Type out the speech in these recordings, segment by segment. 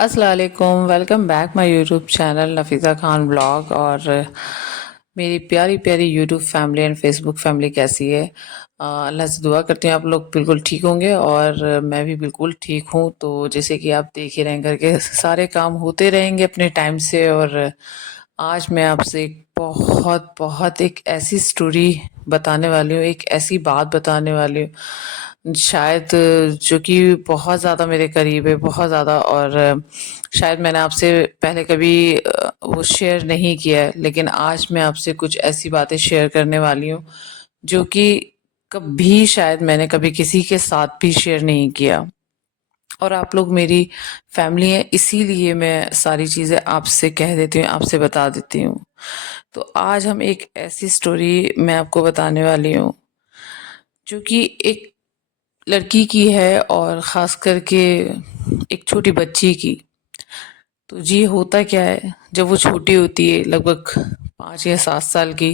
अस्सलाम वालेकुम। Welcome back my YouTube channel Nafisa Khan blog. और मेरी प्यारी प्यारी YouTube family and Facebook family कैसी है? अल्लाह से दुआ करते हैं आप लोग बिल्कुल ठीक होंगे और मैं भी बिल्कुल ठीक हूँ। तो जैसे कि आप देख ही रहे हैं, घर के सारे काम होते रहेंगे अपने टाइम से। और आज मैं आपसे एक बहुत बहुत एक ऐसी स्टोरी बताने वाली हूँ, एक ऐसी बात बताने वाली हूँ शायद जो कि बहुत ज़्यादा मेरे करीब है, बहुत ज़्यादा। और शायद मैंने आपसे पहले कभी वो शेयर नहीं किया है, लेकिन आज मैं आपसे कुछ ऐसी बातें शेयर करने वाली हूँ जो कि कभी शायद मैंने कभी किसी के साथ भी शेयर नहीं किया। और आप लोग मेरी फैमिली है, इसीलिए मैं सारी चीज़ें आपसे कह देती हूँ, आपसे बता देती हूँ। तो आज हम एक ऐसी स्टोरी मैं आपको बताने वाली हूँ जो कि एक लड़की की है, और ख़ास करके एक छोटी बच्ची की। तो जी होता क्या है, जब वो छोटी होती है लगभग 5 या 7 साल की,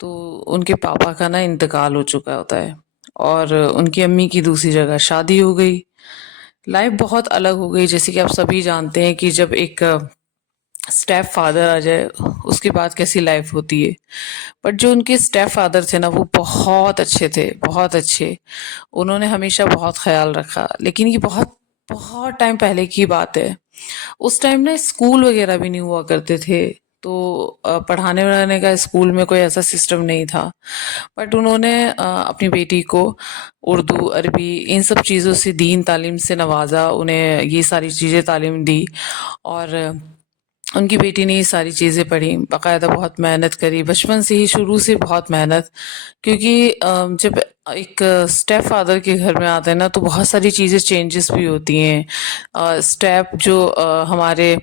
तो उनके पापा का ना इंतकाल हो चुका होता है और उनकी अम्मी की दूसरी जगह शादी हो गई। लाइफ बहुत अलग हो गई। जैसे कि आप सभी जानते हैं कि जब एक स्टेप फादर आ जाए, उसके बाद कैसी लाइफ होती है। बट जो उनके स्टेप फादर थे ना, वो बहुत अच्छे थे, बहुत अच्छे। उन्होंने हमेशा बहुत ख्याल रखा। लेकिन ये बहुत बहुत टाइम पहले की बात है। उस टाइम ना स्कूल वगैरह भी नहीं हुआ करते थे, तो पढ़ाने वढ़ाने का स्कूल में कोई ऐसा सिस्टम नहीं था। बट उन्होंने अपनी बेटी को उर्दू, अरबी, इन सब चीज़ों से, दीन तालीम से नवाजा, उन्हें ये सारी चीज़ें तालीम दी। और उनकी बेटी ने ये सारी चीज़ें पढ़ी, बाकायदा बहुत मेहनत करी, बचपन से ही, शुरू से बहुत मेहनत। क्योंकि जब एक स्टेप फादर के घर में आते हैं ना, तो बहुत सारी चीज़ें चेंजेस भी होती हैं। स्टेप जो हमारे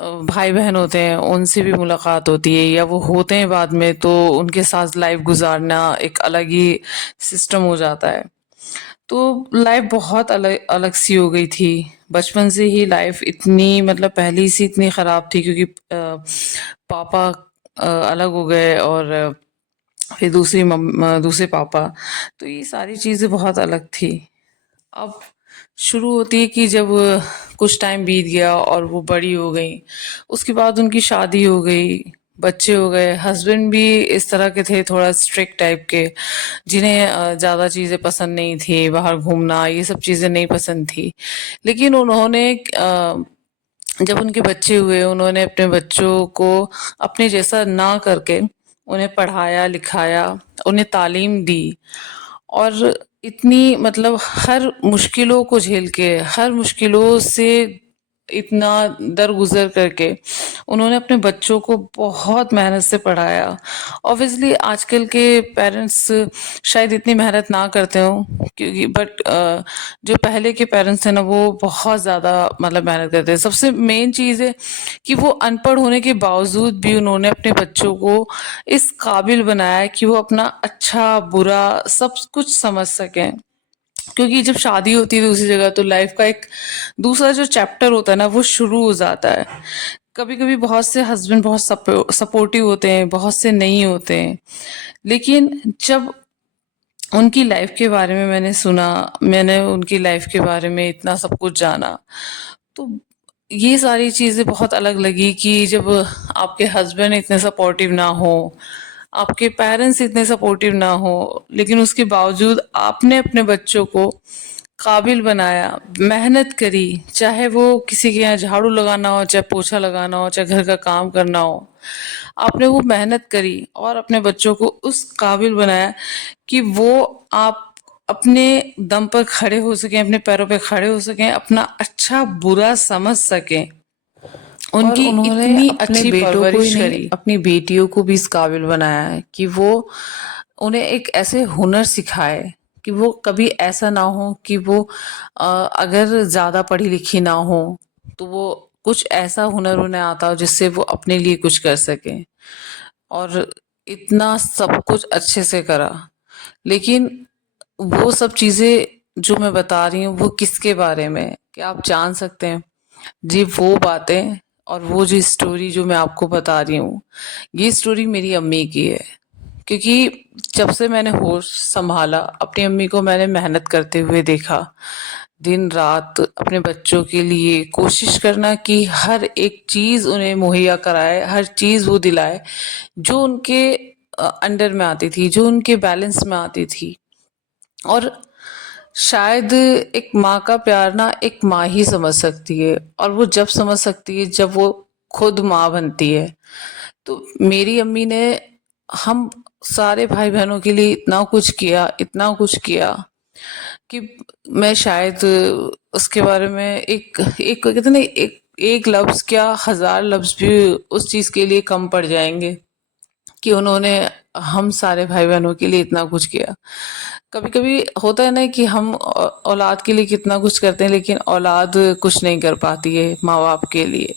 भाई बहन होते हैं, उनसे भी मुलाकात होती है, या वो होते हैं बाद में, तो उनके साथ लाइफ गुजारना एक अलग ही सिस्टम हो जाता है। तो लाइफ बहुत अलग अलग सी हो गई थी। बचपन से ही लाइफ इतनी, मतलब पहली सी इतनी ख़राब थी, क्योंकि पापा अलग हो गए, और फिर दूसरे पापा। तो ये सारी चीज़ें बहुत अलग थी। अब शुरू होती है कि जब कुछ टाइम बीत गया और वो बड़ी हो गई, उसके बाद उनकी शादी हो गई, बच्चे हो गए। हस्बैंड भी इस तरह के थे, थोड़ा स्ट्रिक्ट टाइप के, जिन्हें ज़्यादा चीज़ें पसंद नहीं थी, बाहर घूमना, ये सब चीज़ें नहीं पसंद थी। लेकिन उन्होंने जब उनके बच्चे हुए, उन्होंने अपने बच्चों को अपने जैसा ना करके उन्हें पढ़ाया लिखाया, उन्हें तालीम दी। और इतनी, मतलब हर मुश्किलों को झेल के, हर मुश्किलों से इतना दरगुजर करके उन्होंने अपने बच्चों को बहुत मेहनत से पढ़ाया। ऑब्वियसली आजकल के पेरेंट्स शायद इतनी मेहनत ना करते हो, क्योंकि बट जो पहले के पेरेंट्स थे ना, वो बहुत ज़्यादा मतलब मेहनत करते हैं। सबसे मेन चीज़ है कि वो अनपढ़ होने के बावजूद भी उन्होंने अपने बच्चों को इस काबिल बनाया कि वो अपना अच्छा बुरा सब कुछ समझ सकें। क्योंकि जब शादी होती है दूसरी जगह, तो लाइफ का एक दूसरा जो चैप्टर होता है ना, वो शुरू हो जाता है। कभी कभी बहुत से हस्बैंड बहुत सपोर्टिव होते हैं, बहुत से नहीं होते हैं। लेकिन जब उनकी लाइफ के बारे में मैंने सुना, मैंने उनकी लाइफ के बारे में इतना सब कुछ जाना, तो ये सारी चीज़ें बहुत अलग लगी कि जब आपके हस्बैंड इतने सपोर्टिव ना हो, आपके पेरेंट्स इतने सपोर्टिव ना हो, लेकिन उसके बावजूद आपने अपने बच्चों को काबिल बनाया, मेहनत करी। चाहे वो किसी के यहाँ झाड़ू लगाना हो, चाहे पोछा लगाना हो, चाहे घर का काम करना हो, आपने वो मेहनत करी और अपने बच्चों को उस काबिल बनाया कि वो आप अपने दम पर खड़े हो सकें, अपने पैरों पे खड़े हो सकें, अपना अच्छा बुरा समझ सकें। और उनकी उन्होंने इतनी अपने अच्छी बेटों को ही परवरिश नहीं, करी। अपनी बेटियों को भी इस काबिल बनाया है कि वो उन्हें एक ऐसे हुनर सिखाए कि वो कभी ऐसा ना हो कि वो अगर ज़्यादा पढ़ी लिखी ना हो, तो वो कुछ ऐसा हुनर उन्हें आता हो जिससे वो अपने लिए कुछ कर सकें। और इतना सब कुछ अच्छे से करा। लेकिन वो सब चीज़ें जो मैं बता रही हूँ, वो किसके बारे में है, क्या आप जान सकते हैं? जी वो बातें और वो जो स्टोरी जो मैं आपको बता रही हूँ, ये स्टोरी मेरी अम्मी की है। क्योंकि जब से मैंने होश संभाला, अपनी अम्मी को मैंने मेहनत करते हुए देखा। दिन रात अपने बच्चों के लिए कोशिश करना कि हर एक चीज़ उन्हें मुहैया कराए, हर चीज़ वो दिलाए जो उनके अंडर में आती थी, जो उनके बैलेंस में आती थी। और शायद एक माँ का प्यार ना एक माँ ही समझ सकती है, और वो जब समझ सकती है जब वो खुद माँ बनती है। तो मेरी अम्मी ने हम सारे भाई बहनों के लिए इतना कुछ किया, इतना कुछ किया कि मैं शायद उसके बारे में एक एक कहते ना, एक लफ्ज क्या 1000 लफ्ज भी उस चीज के लिए कम पड़ जाएंगे कि उन्होंने हम सारे भाई बहनों के लिए इतना कुछ किया। कभी कभी होता है ना कि हम औलाद के लिए कितना कुछ करते हैं, लेकिन औलाद कुछ नहीं कर पाती है माँ बाप के लिए।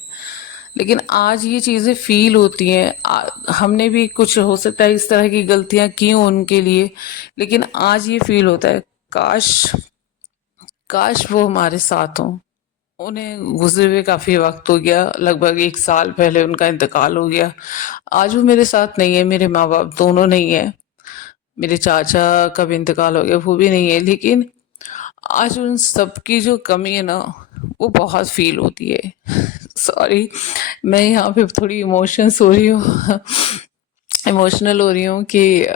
लेकिन आज ये चीजें फील होती हैं। हमने भी कुछ हो सकता है इस तरह की गलतियां की हों उनके लिए, लेकिन आज ये फील होता है काश काश वो हमारे साथ हों। उन्हें गुजरे हुए काफी वक्त हो गया, लगभग 1 साल पहले उनका इंतकाल हो गया। आज वो मेरे साथ नहीं है, मेरे माँ बाप दोनों नहीं है। मेरे चाचा का भी इंतकाल हो गया, वो भी नहीं है। लेकिन आज उन सब की जो कमी है ना, वो बहुत फील होती है। सॉरी, मैं यहाँ पे थोड़ी इमोशंस हो रही हूँ, इमोशनल हो रही हूँ कि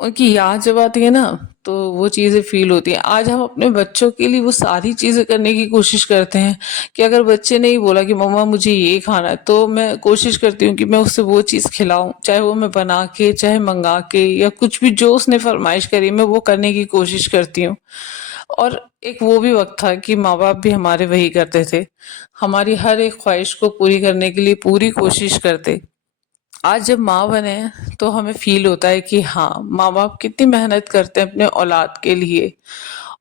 उनकी याद जब आती है ना, तो वो चीज़ें फील होती हैं। आज हम अपने बच्चों के लिए वो सारी चीज़ें करने की कोशिश करते हैं कि अगर बच्चे ने ही बोला कि मम्मा मुझे ये खाना है, तो मैं कोशिश करती हूँ कि मैं उसे वो चीज़ खिलाऊं, चाहे वो मैं बना के, चाहे मंगा के, या कुछ भी जो उसने फरमाइश करी मैं वो करने की कोशिश करती हूँ। और एक वो भी वक्त था कि माँ बाप भी हमारे वही करते थे, हमारी हर एक ख्वाहिश को पूरी करने के लिए पूरी कोशिश करते। आज जब माँ बने तो हमें फील होता है कि हाँ, माँ बाप कितनी मेहनत करते हैं अपने औलाद के लिए।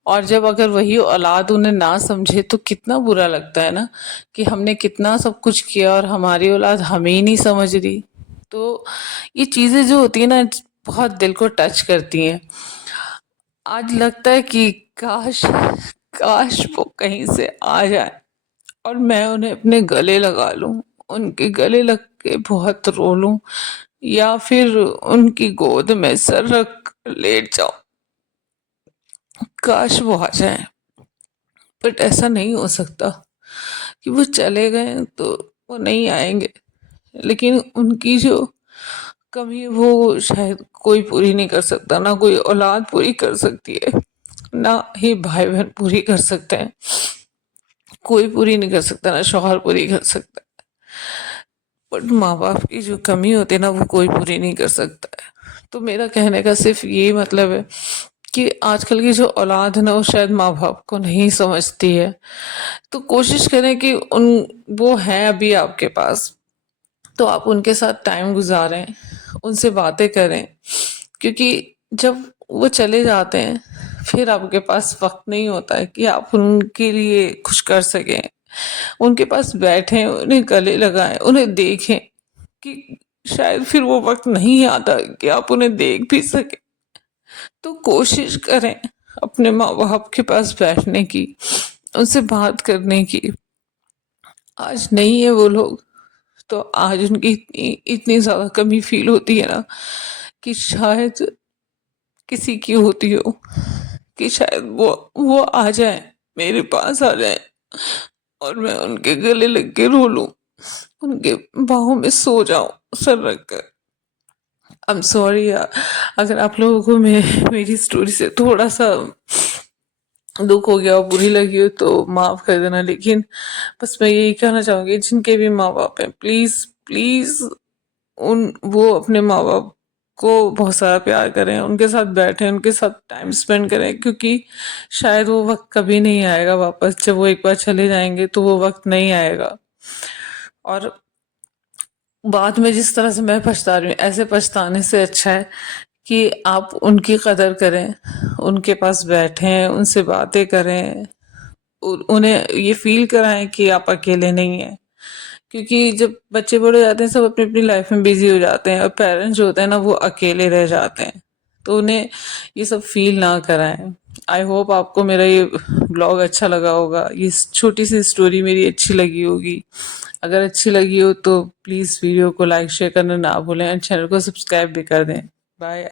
और जब अगर वही औलाद उन्हें ना समझे तो कितना बुरा लगता है ना, कि हमने कितना सब कुछ किया और हमारी औलाद हमें ही नहीं समझ रही। तो ये चीजें जो होती है ना, बहुत दिल को टच करती हैं। आज लगता है कि काश काश वो कहीं से आ जाए और मैं उन्हें अपने गले लगा लूं, उनके गले लग के बहुत रो लूं, या फिर उनकी गोद में सर रख कर लेट जाऊं। काश वो आ जाए, बट ऐसा नहीं हो सकता कि वो चले गए तो वो नहीं आएंगे। लेकिन उनकी जो कमी है वो शायद कोई पूरी नहीं कर सकता, ना कोई औलाद पूरी कर सकती है, ना ही भाई बहन पूरी कर सकते हैं। कोई पूरी नहीं कर सकता, ना शौहर पूरी कर सकता। बट माँ बाप की जो कमी होती है ना, वो कोई पूरी नहीं कर सकता है। तो मेरा कहने का सिर्फ ये मतलब है कि आजकल की जो औलाद है ना, वो शायद माँ बाप को नहीं समझती है। तो कोशिश करें कि उन वो हैं अभी आपके पास, तो आप उनके साथ टाइम गुजारें, उनसे बातें करें। क्योंकि जब वो चले जाते हैं फिर आपके पास वक्त नहीं होता है कि आप उनके लिए कुछ कर सकें, उनके पास बैठें, उन्हें गले लगाएं, उन्हें देखें। कि शायद फिर वो वक्त नहीं आता कि आप उन्हें देख भी सके। तो कोशिश करें अपने माँ बाप के पास बैठने की, उनसे बात करने की। आज नहीं है वो लोग, तो आज उनकी इतनी इतनी ज्यादा कमी फील होती है ना, कि शायद किसी की होती हो कि शायद वो आ जाए, मेरे पास आ जाए, और मैं उनके गले लग के रो लूं, उनके बाहों में सो जाऊं सर रख कर। आई एम सॉरी यार, अगर आप लोगों को मेरी स्टोरी से थोड़ा सा दुख हो गया और बुरी लगी हो तो माफ कर देना। लेकिन बस मैं यही कहना चाहूंगी, जिनके भी माँ बाप हैं, प्लीज प्लीज उन वो अपने माँ बाप को बहुत सारा प्यार करें, उनके साथ बैठें, उनके साथ टाइम स्पेंड करें। क्योंकि शायद वो वक्त कभी नहीं आएगा वापस, जब वो एक बार चले जाएंगे तो वो वक्त नहीं आएगा। और बाद में जिस तरह से मैं पछता रही हूँ, ऐसे पछताने से अच्छा है कि आप उनकी कदर करें, उनके पास बैठें, उनसे बातें करें, उन्हें ये फील कराएं कि आप अकेले नहीं हैं। क्योंकि जब बच्चे बड़े हो जाते हैं, सब अपनी अपनी लाइफ में बिजी हो जाते हैं, और पेरेंट्स जो होते हैं ना, वो अकेले रह जाते हैं। तो उन्हें ये सब फील ना कराएं। आई होप आपको मेरा ये ब्लॉग अच्छा लगा होगा, ये छोटी सी स्टोरी मेरी अच्छी लगी होगी। अगर अच्छी लगी हो तो प्लीज़ वीडियो को लाइक शेयर करना ना भूलें, और चैनल को सब्सक्राइब भी कर दें। बाय।